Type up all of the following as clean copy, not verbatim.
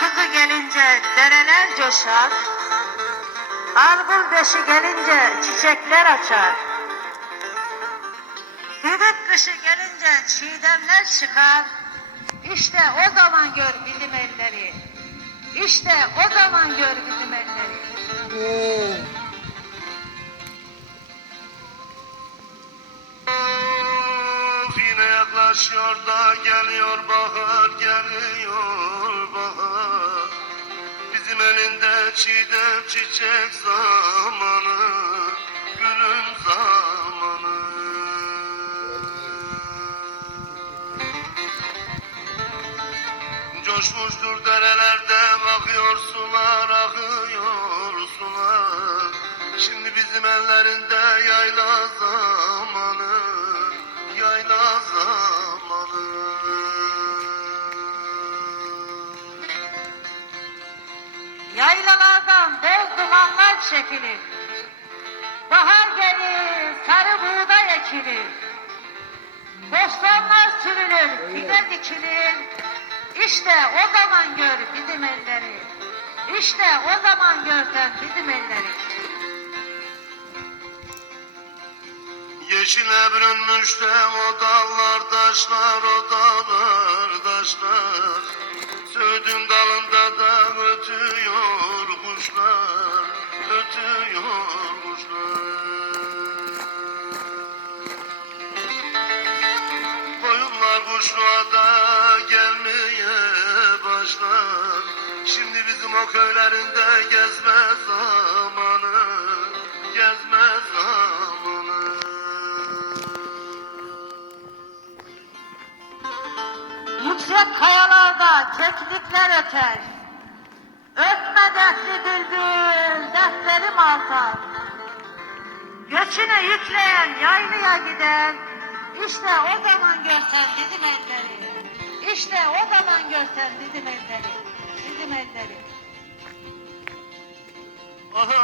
kuzu gelince dereler coşar, arbul beşi gelince çiçekler açar. Düdük kışı gelince çiğdemler çıkar, İşte o zaman gör bizim elleri, İşte o zaman gör bizim elleri. Yine yaklaşıyor da geliyor bahar, geliyor bahar. Bizim elinde çiğdem çiçek zamanı, gülüm zamanı. Coşmuştur derelerde, akıyor sular, akıyor sular. Şimdi bizim ellerinde yayla zamanı, yayla zamanı. Yaylalardan bol dumanlar çekilir, bahar gelir, sarı buğday ekilir. Bostanlar sürülür, fide dikilir, İşte o zaman gör bizim elleri, İşte o zaman görsen bizim elleri. Yeşile bürünmüş de o dallar taşlar, o dağlar taşlar. Söğüdün dalında da ötüyor kuşlar, ötüyor kuşlar. Koyunlar kuşluğa da gelmeye başlar. Şimdi bizim o köylerinde gezme zamanı, gezme zamanı. Yüksek kayalarda keklikler öter, Ötme dertli bülbül, dertlerim artar. Göçünü yükleyen yaylıya gider, İşte o zaman görsen bizim elleri, İşte o zaman görsen bizim elleri, bizim elleri. Aha,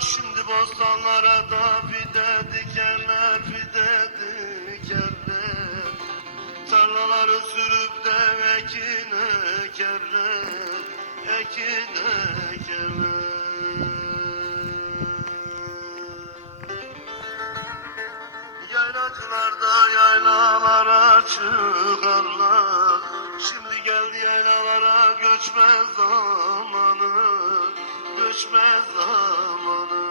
şimdi bostanlara da fide dikerler, fide dikerler. Tarlaları sürüp de ekin ekerler, ekin ekerler. Yaylacılar da yaylalara çıkarlar. Şimdi geldi yaylalara göçme zamanı, göçme zamanı.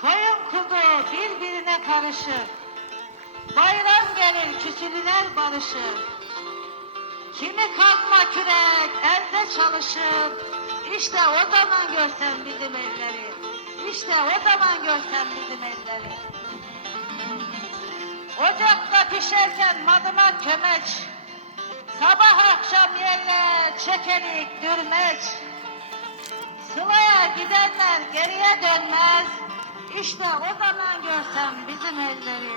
Koyun kuzu birbirine karışır, bayram gelir küsülüler barışır. Kimi kazma kürek elde çalışır, İşte o zaman görsen bizim elleri, İşte o zaman görsen bizim elleri. Ocakta pişerken madımak kömeç, sabah akşam yerler çekelik dürmeç. Sılaya gidenler geriye dönmez, İşte o zaman görsen bizim elleri,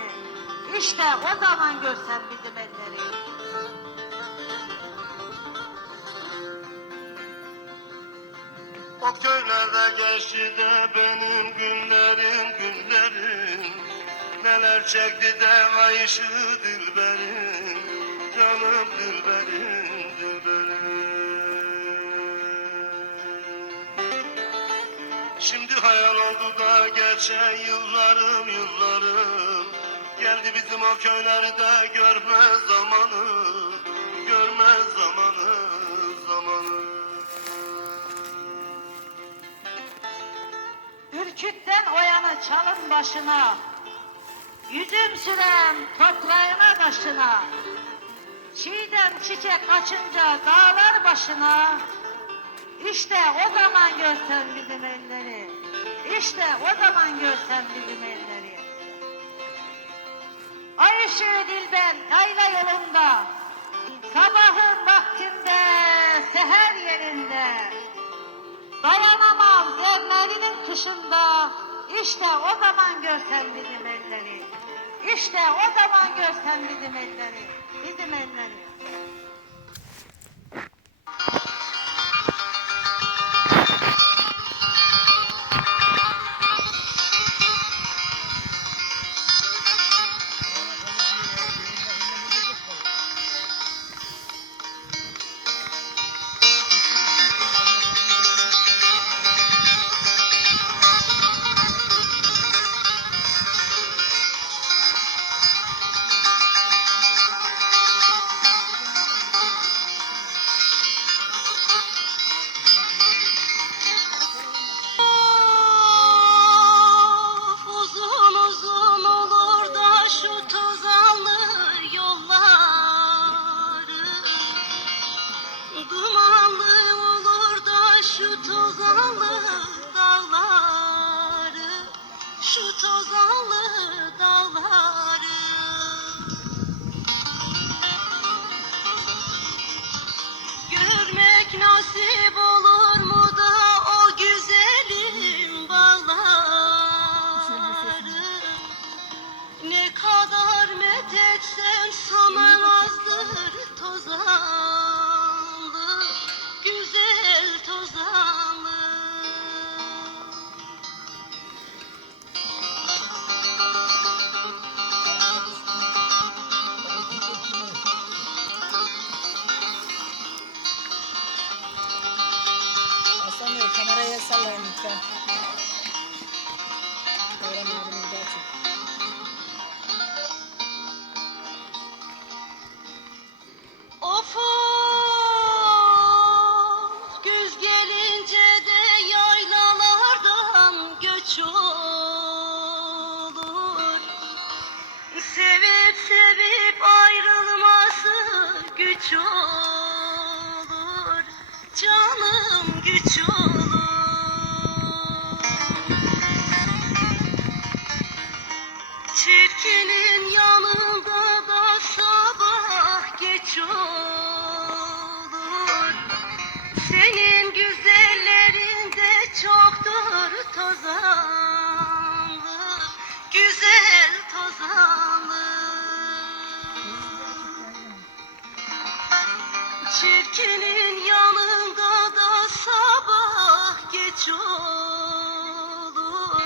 İşte o zaman görsen bizim elleri. O köylerde geçti de benim günlerim, günlerim. Neler çekti de kayışı dilberim, canım dilberim, dilberim. Şimdi hayal oldu da geçen yıllarım, yıllarım. Geldi bizim o köylerde görme zamanı, görme zamanı, zamanı. Ürkütten o yana çalın başına, Yüzüm süren toprağına taşına, Çiğdem çiçek açınca dağlar başına, İşte o zaman görsen bizim elleri, İşte o zaman görsen bizim elleri. Ay ışığı dilber yayla yolunda, Sabahın vaktinde seher yerinde, Dayanamam zemlerinin kışında, İşte o zaman görsen bizim elleri, İşte o zaman görsen bizim elleri, bizim elleri. şu tozanlı dağları. Görmek nasip olur mu da o güzelim bağları? Ne kadar methetsen soğumazdır tozanlı, güzel tozanlı. Hasan Bey kameraya sallayın lütfen. Bayram abinin bir daha çek. Of of, güz gelince de yaylalardan göç olur. Sevip sevip ayrılması güç olur. Canım güç olur. Çirkinin yanında da sabah geç olur. Senin güzellerinde çoktur tozanlı, güzel tozanlı. Çirkinin yanında da sabah geç olur.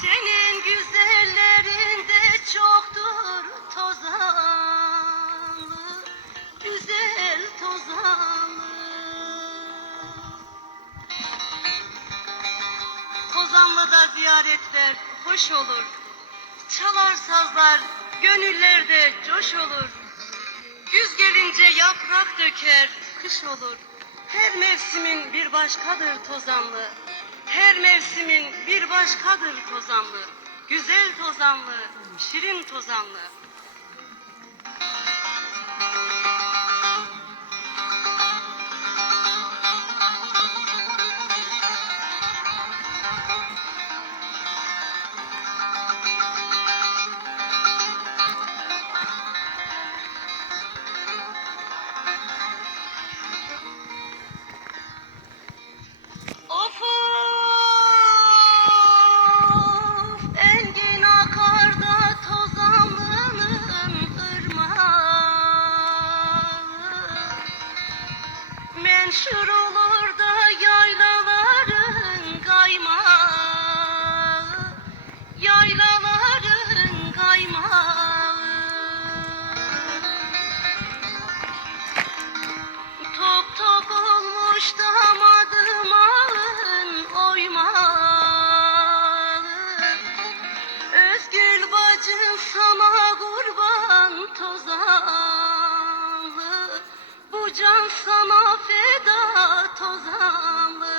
Senin güzellerinde çoktur tozanlı, güzel tozanlı. Tozanlı'da ziyaretler hoş olur. Çalar sazlar gönüllerde coş olur. Güz gelince yaprak döker, kış olur. Her mevsimin bir başkadır tozanlı. Her mevsimin bir başkadır tozanlı. Güzel tozanlı, şirin tozanlı. Of of, engin akar da tozanlının ırmağı. Menşur olur da yaylaların kaymağı, yaylaların kaymağı. Top top olmuş damadım ağın oymağı. Özgül bacım sana kurban tozanlı. Bu can sana feda tozanlı.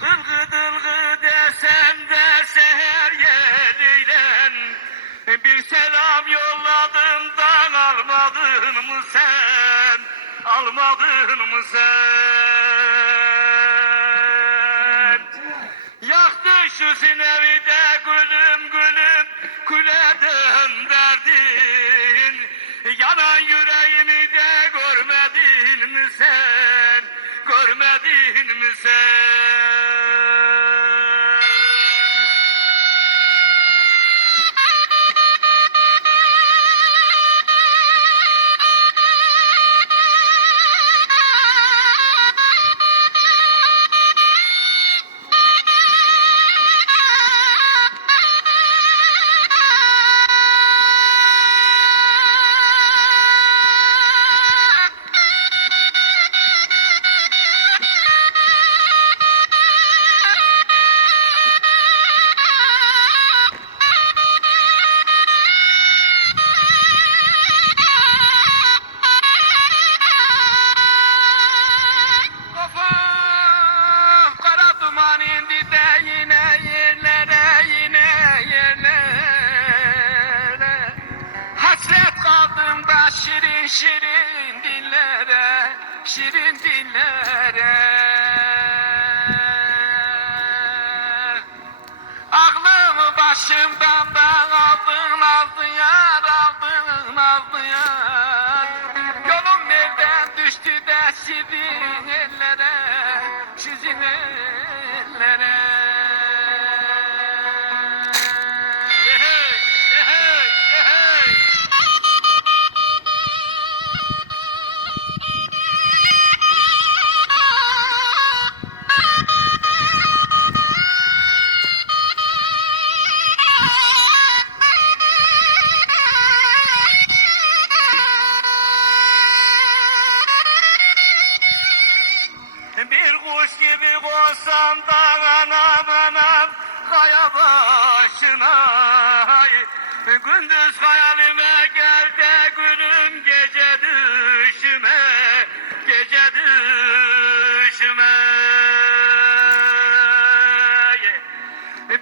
Dılgı dılgı desem de seher yeriyle bir selam yolladım da almadın mı sen? Almadın mı sen? Yaktı şu sinevi de gülüm gülüm küle dönderdin. Yanan yüreğimi de görmedin mi sen? Görmedin mi sen? şirin dillere, şirin dillere. Aklımı başımdan da aldın yar, aldın yar. Yolum nereden düştü de sizin ellere, sizin ellere. Hey, hey, hey. Bir kuş gibi konsan da anam kaya başına. Gündüz hayalime gel de gülüm gece düşüme, gece düşüme.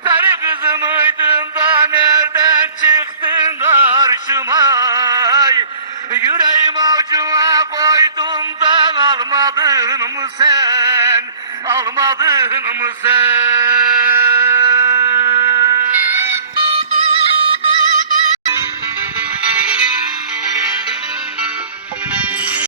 Peri kızımıydın da nereden çıktın karşıma? Yüreğim avucuma koydum da almadın mı sen? Almadın mı sen?